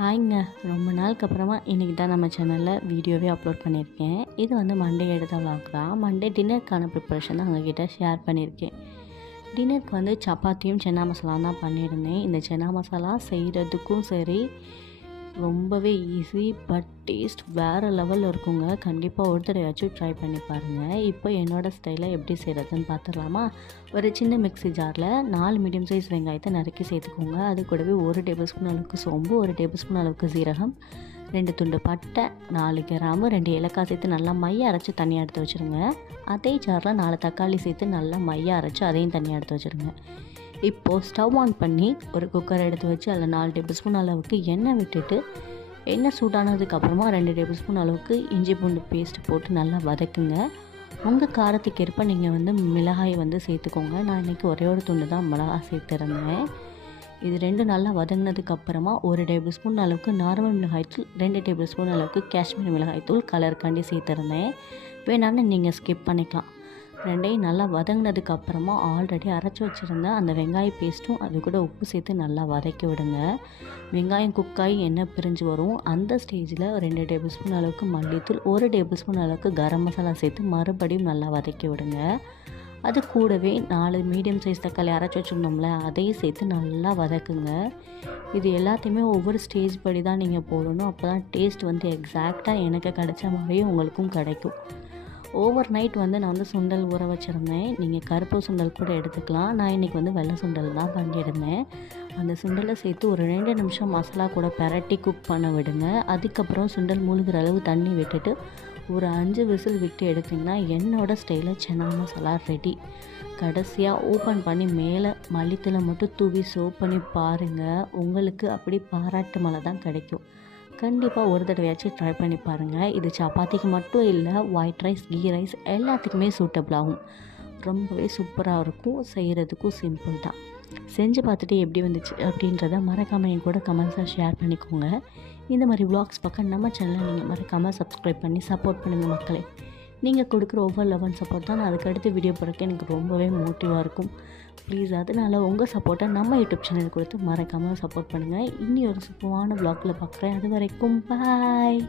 ஹாய்ங்க. ரொம்ப நாளுக்கு அப்புறமா இன்றைக்கி தான் நம்ம சேனலில் வீடியோவே அப்லோட் பண்ணியிருக்கேன். இது வந்து மண்டே எடுத்த விலாக் தான். மண்டே டின்னருக்கான ப்ரிப்ரேஷன் தான் உங்ககிட்ட ஷேர் பண்ணியிருக்கேன். டின்னருக்கு வந்து சப்பாத்தியும் சன்னா மசாலாவும் தான் பண்ணியிருந்தேன். இந்த சன்னா மசாலா செய்கிறதுக்கும் சரி ரொம்பவே ஈஸி, பட் டேஸ்ட் வேறு லெவலில் இருக்குங்க. கண்டிப்பாக ஒரு தடவையாச்சும் ட்ரை பண்ணி பாருங்கள். இப்போ என்னோடய ஸ்டைலில் எப்படி செய்கிறதுன்னு பார்த்துடலாமா? ஒரு சின்ன மிக்ஸி ஜாரில் 4 மீடியம் சைஸ் வெங்காயத்தை நறுக்கி சேர்த்துக்கோங்க. அது கூடவே 1 டேபிள் ஸ்பூன் அளவுக்கு சோம்பு, 1 டேபிள் ஸ்பூன் அளவுக்கு சீரகம், 2 துண்டு பட்டை, 4 கிராம்பு, 2 ஏலக்காய் சேர்த்து நல்லா மைய அரைச்சி தனியாக எடுத்து வச்சுருங்க. அதே ஜாரில் 4 தக்காளி சேர்த்து நல்லா மைய அரைச்சி அதையும் தனியாக எடுத்து வச்சுருங்க. இப்போது ஸ்டவ் ஆன் பண்ணி ஒரு குக்கர் எடுத்து வச்சு அதில் 4 டேபிள் ஸ்பூன் அளவுக்கு எண்ணெய் விட்டுட்டு, எண்ணெய் சூடானதுக்கப்புறமா 2 டேபிள் ஸ்பூன் அளவுக்கு இஞ்சி பூண்டு பேஸ்ட் போட்டு நல்லா வதக்குங்க. உங்கள் காரத்துக்கு ஏற்ப நீங்கள் வந்து மிளகாய் வந்து சேர்த்துக்கோங்க. நான் இன்றைக்கி ஒரே ஒரு துண்டு தான் மிளகாய் சேர்த்துருந்தேன். இது 2 நல்லா வதங்கினதுக்கப்புறமா 1 டேபிள் ஸ்பூன் அளவுக்கு நார்மல் மிளகாய்த்தூள், 2 டேபிள் ஸ்பூன் அளவுக்கு காஷ்மீரி மிளகாய்த்தூள் கலருக்காண்டி சேர்த்துருந்தேன். வேணாம்னு நீங்கள் ஸ்கிப் பண்ணிக்கலாம். 2ஐயும் நல்லா வதங்கினதுக்கப்புறமா ஆல்ரெடி அரைச்சி வச்சுருந்த அந்த வெங்காய பேஸ்ட்டும் அது கூட உப்பு சேர்த்து நல்லா வதக்கி விடுங்க. வெங்காயம் குக்காய் எண்ணெய் பிரிஞ்சு வரும். அந்த ஸ்டேஜில் 2 டேபிள் ஸ்பூன் அளவுக்கு மல்லித்தூள், 1 டேபிள் ஸ்பூன் அளவுக்கு கரம் மசாலா சேர்த்து மறுபடியும் நல்லா வதக்கி விடுங்க. அது கூடவே 4 மீடியம் சைஸ் தக்காளி அரைச்சி வச்சுருந்தோம்ல, அதையும் சேர்த்து நல்லா வதக்குங்க. இது எல்லாத்தையுமே ஒவ்வொரு ஸ்டேஜ் படி தான் நீங்கள் போடணும். அப்போ தான் டேஸ்ட் வந்து எக்ஸாக்டாக எனக்கு கிடைச்ச மாதிரியே உங்களுக்கும் கிடைக்கும். ஓவர் நைட் வந்து நான் வந்து சுண்டல் ஊற வச்சுருந்தேன். நீங்கள் கருப்பு சுண்டல் கூட எடுத்துக்கலாம். நான் இன்றைக்கி வந்து வெள்ளை சுண்டல் தான் பண்ணியிருந்தேன். அந்த சுண்டலை சேர்த்து ஒரு 2 நிமிஷம் மசாலா கூட பெரட்டி குக் பண்ண விடுங்க. அதுக்கப்புறம் சுண்டல் மூழ்கிற அளவு தண்ணி விட்டுட்டு ஒரு 5 விசில் விட்டு எடுத்திங்கன்னா என்னோடய ஸ்டைலில் சன்னா மசாலா ரெடி. கடைசியாக ஓப்பன் பண்ணி மேலே மல்லித்தூளை மட்டும் தூவி சர்வ் பண்ணி பாருங்கள். உங்களுக்கு அப்படி பாராட்டு மழை தான் கிடைக்கும். கண்டிப்பாக ஒரு தடவையாச்சும் ட்ரை பண்ணி பாருங்கள். இது சப்பாத்திக்கு மட்டும் இல்லை, ஒயிட் ரைஸ், கீ ரைஸ் எல்லாத்துக்குமே சூட்டபிள் ஆகும். ரொம்பவே சூப்பராக இருக்கும். செய்கிறதுக்கும் சிம்பிள் தான். செஞ்சு பார்த்துட்டு எப்படி வந்துச்சு அப்படின்றத மறக்காமல் என் கூட கமெண்ட்ஸாக ஷேர் பண்ணிக்கோங்க. இந்த மாதிரி விலாக்ஸ் பார்க்க நம்ம சேனலை நீங்கள் மறக்காமல் சப்ஸ்கிரைப் பண்ணி சப்போர்ட் பண்ணுங்கள் மக்களே. நீங்கள் கொடுக்குற ஒவ்வொரு லவ் அண்ட் சப்போர்ட் தான் நான் அதுக்கடுத்து வீடியோ போடுறதுக்கு எனக்கு ரொம்பவே மோட்டிவாக இருக்கும். ப்ளீஸ் அதனால் உங்கள் சப்போர்ட்டை நம்ம யூடியூப் சேனல் கொடுத்து மறக்காமல் சப்போர்ட் பண்ணுங்கள். இன்னி ஒரு சூப்பரான விலாகில் பார்க்குறேன். அது வரைக்கும் பாய்.